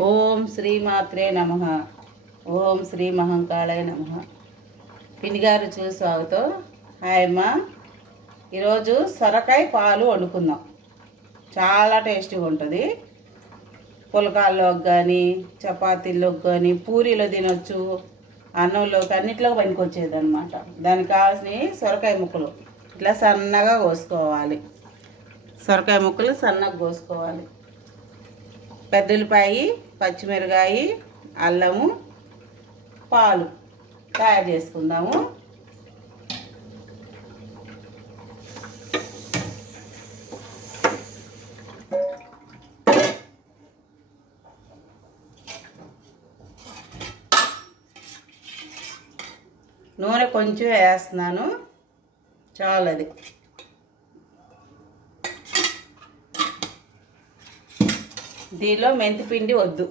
ఓం శ్రీమాత్రే నమ. ఓం శ్రీ మహంకాళాయ నమ. పినిగారు చూసి స్వాగతం. హాయ్ అమ్మ. ఈరోజు సొరకాయ పాలు వండుకుందాం. చాలా టేస్టీగా ఉంటుంది. పులకాల్లోకి కానీ, చపాతీల్లోకి కానీ, పూరీలో తినొచ్చు, అన్నంలోకి అన్నిట్లో పనికొచ్చేది అనమాట. దానికి కావాల్సినవి సొరకాయ ముక్కలు ఇట్లా సన్నగా కోసుకోవాలి. సొరకాయ ముక్కలు సన్నగా కోసుకోవాలి. పెద్దలపాయి, పచ్చిమిరకాయ, అల్లము, పాలు తయారు చేసుకుందాము. నూనె కొంచెం వేస్తున్నాను, చాలది. దీనిలో మెంతి పిండి వద్దు.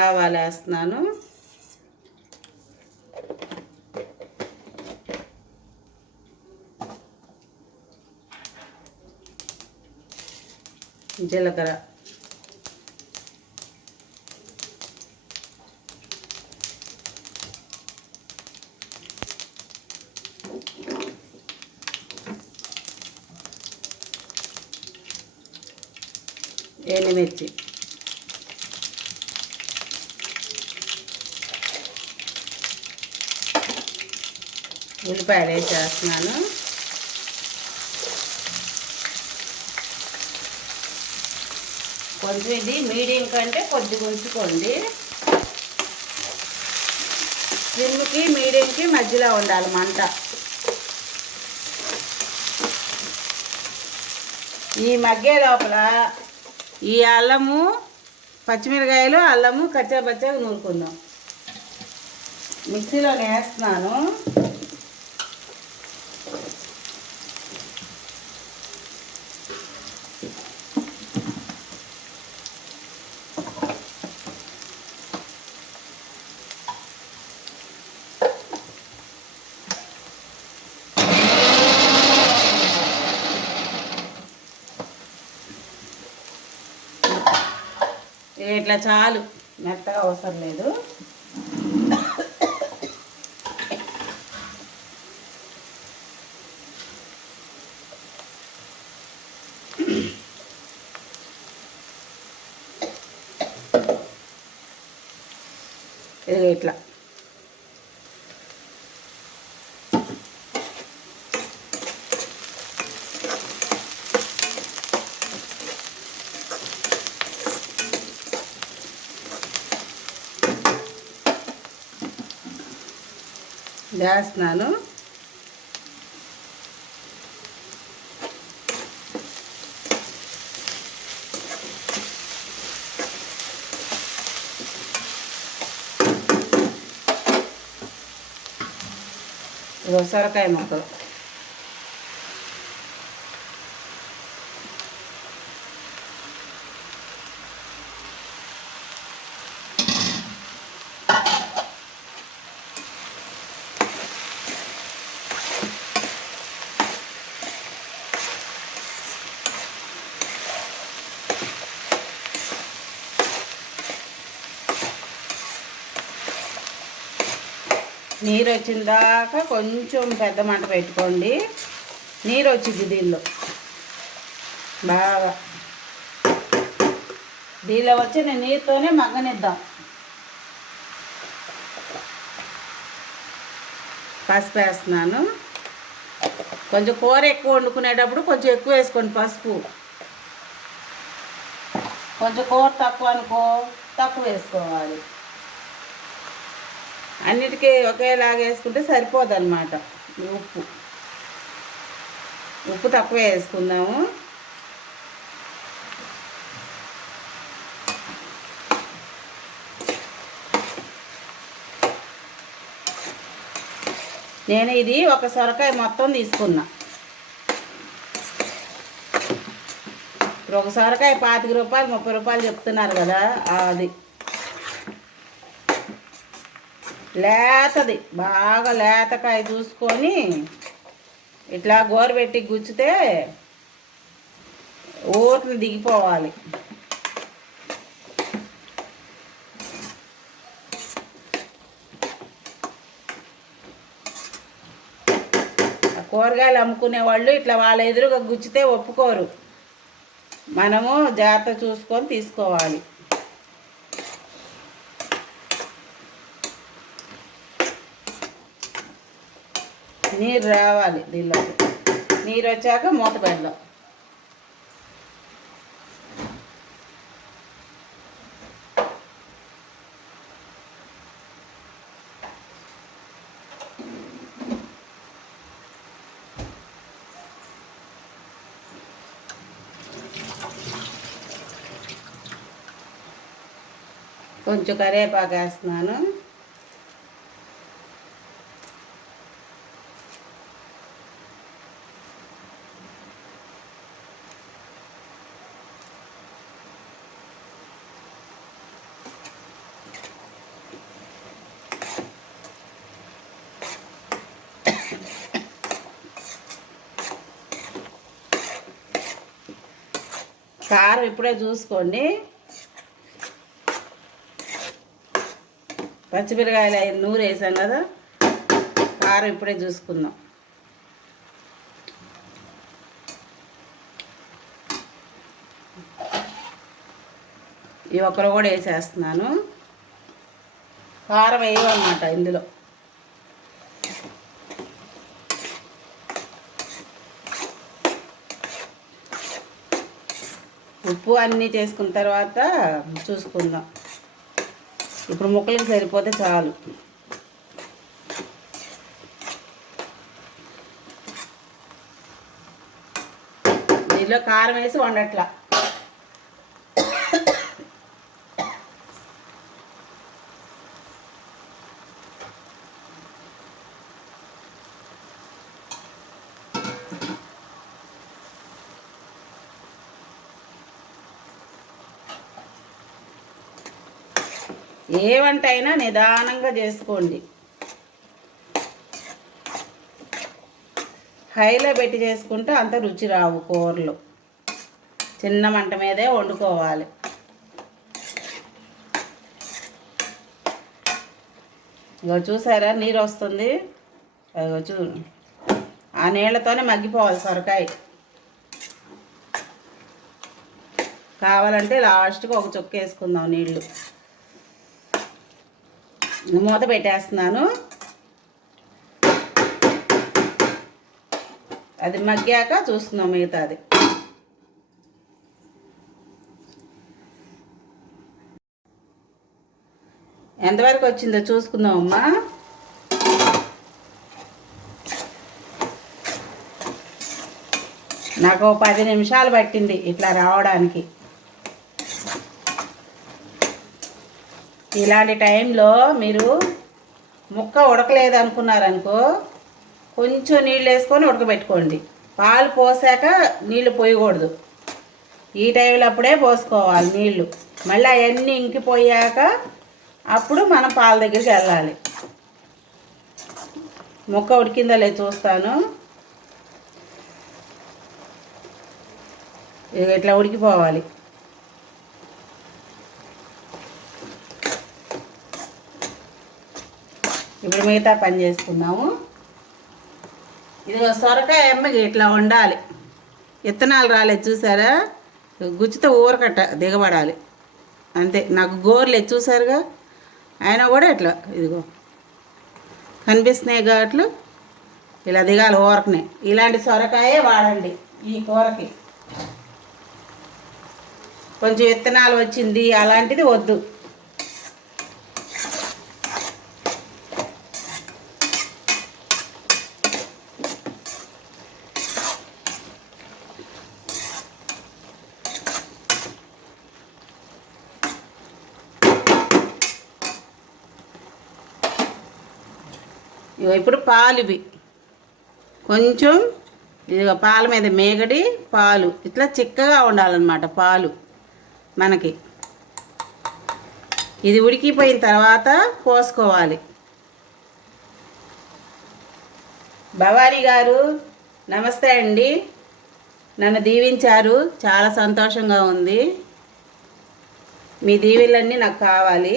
ఆవాలు వేస్తున్నాను. జీలకర్ర, ఎండుమిర్చి, ఉల్లిపాయలు వేసేస్తున్నాను. కొంచెం ఇది మీడియం కంటే కొద్దిగా ఉంచుకోండి. స్లిమ్కి మీడియంకి మధ్యలో ఉండాలి మంట. ఈ మగ్గే లోపల ఈ అల్లము, పచ్చిమిరకాయలు, అల్లము కచ్చాపచ్చాగా నూరుకుందాం. మిక్సీలో వేస్తున్నాను. ఇట్లా చాలు, మెత్తగా అవసరం లేదు. ఇది ఇట్లా వేస్తున్నాను. ఇదో సొరకాయ ముక్కలు నీరు వచ్చిన దాకా కొంచెం పెద్ద మంట పెట్టుకోండి. నీరు వచ్చింది దీనిలో బాగా. దీనిలో వచ్చిన నీరుతోనే మగ్గనిద్దాం. పసుపు వేస్తున్నాను. కొంచెం కూర ఎక్కువ వండుకునేటప్పుడు కొంచెం ఎక్కువ వేసుకోండి పసుపు. కొంచెం కూర తక్కువ అనుకో, తక్కువ వేసుకోవాలి. అన్నిటికీ ఒకేలాగా వేసుకుంటే సరిపోదు అన్నమాట. ఉప్పు తక్కువ వేసుకుందాము. నేను ఇది ఒక సొరకాయ మొత్తం తీసుకున్నా. ఇప్పుడు ఒక సొరకాయ 25 రూపాయలు 30 రూపాయలు చెప్తున్నారు కదా, అది లేతది, బాగా లేతకాయ చూసుకొని ఇట్లా గోరుబెట్టి గుచ్చితే ఊరిని దిగిపోవాలి. కూరగాయలు అమ్ముకునే వాళ్ళు ఇట్లా వాళ్ళ ఎదురుగా గుచ్చితే ఒప్పుకోరు. మనము జాగ్రత్త చూసుకొని తీసుకోవాలి. నీరు రావాలి, దీనిలో నీరు వచ్చాక మూత పెడదాం. కొంచెం కరివేపాకు వేస్తున్నాను. కారం ఇప్పుడే చూసుకోండి. పచ్చిమిరకాయలు 100 వేసాం కదా, కారం ఇప్పుడే చూసుకుందాం. ఈ ఒక్కరు కూడా వేసేస్తున్నాను. కారం వేయమన్నమాట ఇందులో. ఉప్పు అన్నీ చేసుకున్న తర్వాత చూసుకుందాం. ఇప్పుడు ముక్కలకి సరిపోతే చాలు. దీనిలో కారం వేసి వండట్లా. ఏ వంట అయినా నిదానంగా చేసుకోండి. హైలో పెట్టి చేసుకుంటే అంత రుచి రావు కూరలు. చిన్న మంట మీదే వండుకోవాలి. ఇగో చూసారా, నీరు వస్తుంది. అదిగో ఆ నీళ్ళతోనే మగ్గిపోవాలి సొరకాయ. కావాలంటే లాస్ట్కి ఒక చుక్క వేసుకుందాం నీళ్ళు. మూత పెట్టేస్తున్నాను. అది మగ్గాక చూస్తున్నాం మిగతాది. ఎంతవరకు వచ్చిందో చూసుకుందాం అమ్మా. నాకు 10 నిమిషాలు పట్టింది ఇట్లా రావడానికి. ఇలాంటి టైంలో మీరు ముక్క ఉడకలేదు అనుకున్నారనుకో, కొంచెం నీళ్ళు వేసుకొని ఉడకబెట్టుకోండి. పాలు పోసాక నీళ్ళు పోయకూడదు. ఈ టైంలో అప్పుడే పోసుకోవాలి నీళ్ళు. మళ్ళీ అవన్నీ ఇంకిపోయాక అప్పుడు మనం పాల దగ్గరికి వెళ్ళాలి. ముక్క ఉడికిందో లేదు చూస్తాను. ఇట్లా ఉడికిపోవాలి. ఇప్పుడు మిగతా పని చేసుకుందాము. ఇది సొరకాయ ఎమ్మకి ఇట్లా వండాలి. విత్తనాలు రాలేదు చూసారా, గుచ్చితో ఊరకట్ట దిగబడాలి అంతే. నాకు గోర్లేదు చూసారుగా, అయినా కూడా ఇట్లా ఇదిగో కనిపిస్తున్నాయి ఘాట్లు, ఇలా దిగాలి ఊరకనే. ఇలాంటి సొరకాయే వాడండి ఈ కూరకి. కొంచెం విత్తనాలు వచ్చింది అలాంటిది వద్దు. ఇప్పుడు పాలు ఇవి కొంచెం ఇది పాల మీద మేగడి పాలు ఇట్లా చిక్కగా ఉండాలన్నమాట పాలు మనకి. ఇది ఉడికిపోయిన తర్వాత పోసుకోవాలి. భవానీ గారు నమస్తే అండి, నన్ను దీవించారు, చాలా సంతోషంగా ఉంది. మీ దీవెనలన్నీ నాకు కావాలి.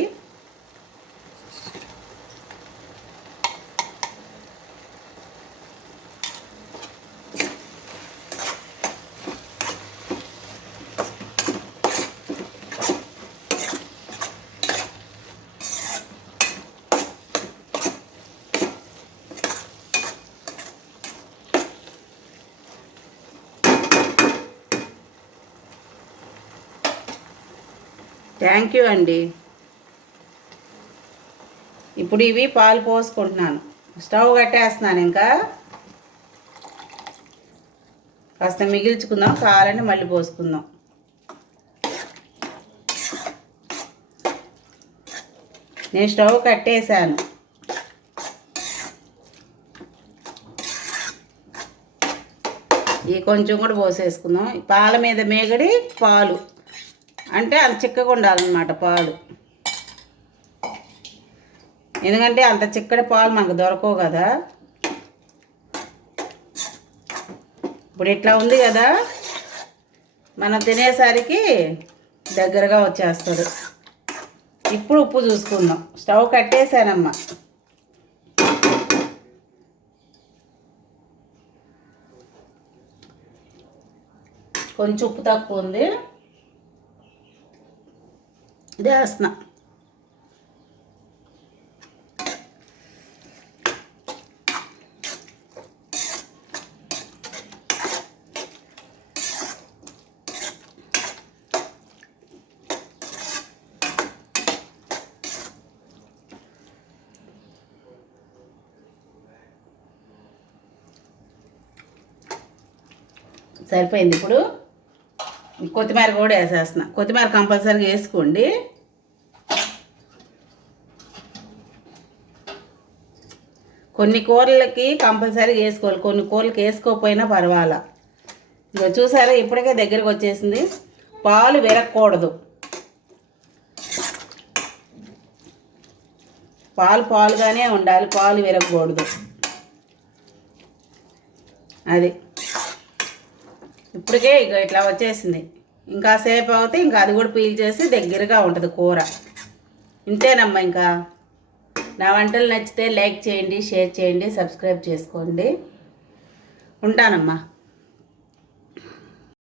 థ్యాంక్ యూ అండి. ఇప్పుడు ఇవి పాలు పోసుకుంటున్నాను. స్టవ్ కట్టేస్తున్నాను. ఇంకా కాస్త మిగిల్చుకుందాం, కావాలని మళ్ళీ పోసుకుందాం. నేను స్టవ్ కట్టేశాను. ఈ కొంచెం కూడా పోసేసుకుందాం. పాల మీద మేగడి పాలు అంటే అంత చిక్కగా ఉండాలన్నమాట పాలు. ఎందుకంటే అంత చిక్కటి పాలు మనకు దొరకవు కదా. ఇప్పుడు ఇట్లా ఉంది కదా, మనం తినేసరికి దగ్గరగా వచ్చేస్తుంది. ఇప్పుడు ఉప్పు చూసుకుందాం. స్టవ్ కట్టేసానమ్మా. కొంచెం ఉప్పు తక్కువ ఉంది, ఇదే వేస్తున్నా. సరిపోయింది. ఇప్పుడు కొత్తిమీర కూడా వేసేస్తున్నా. కొత్తిమీర కంపల్సరీగా వేసుకోండి. కొన్ని కూరలకి కంపల్సరీగా వేసుకోవాలి, కొన్ని కూరలకి వేసుకోకపోయినా పర్వాలా. ఇక చూసారా, ఇప్పటికే దగ్గరికి వచ్చేసింది. పాలు విరగకూడదు, పాలుగానే ఉండాలి, పాలు విరగకూడదు. అది ఇప్పటికే ఇక ఇట్లా వచ్చేసింది. ఇంకా సేపు అవుతే ఇంకా అది కూడా పీల్ చేసి దగ్గరగా ఉంటుంది కూర. ఇంతేనమ్మా. ఇంకా నా వంటలు నచ్చితే లైక్ చేయండి, షేర్ చేయండి, సబ్స్క్రైబ్ చేసుకోండి. ఉంటానమ్మా.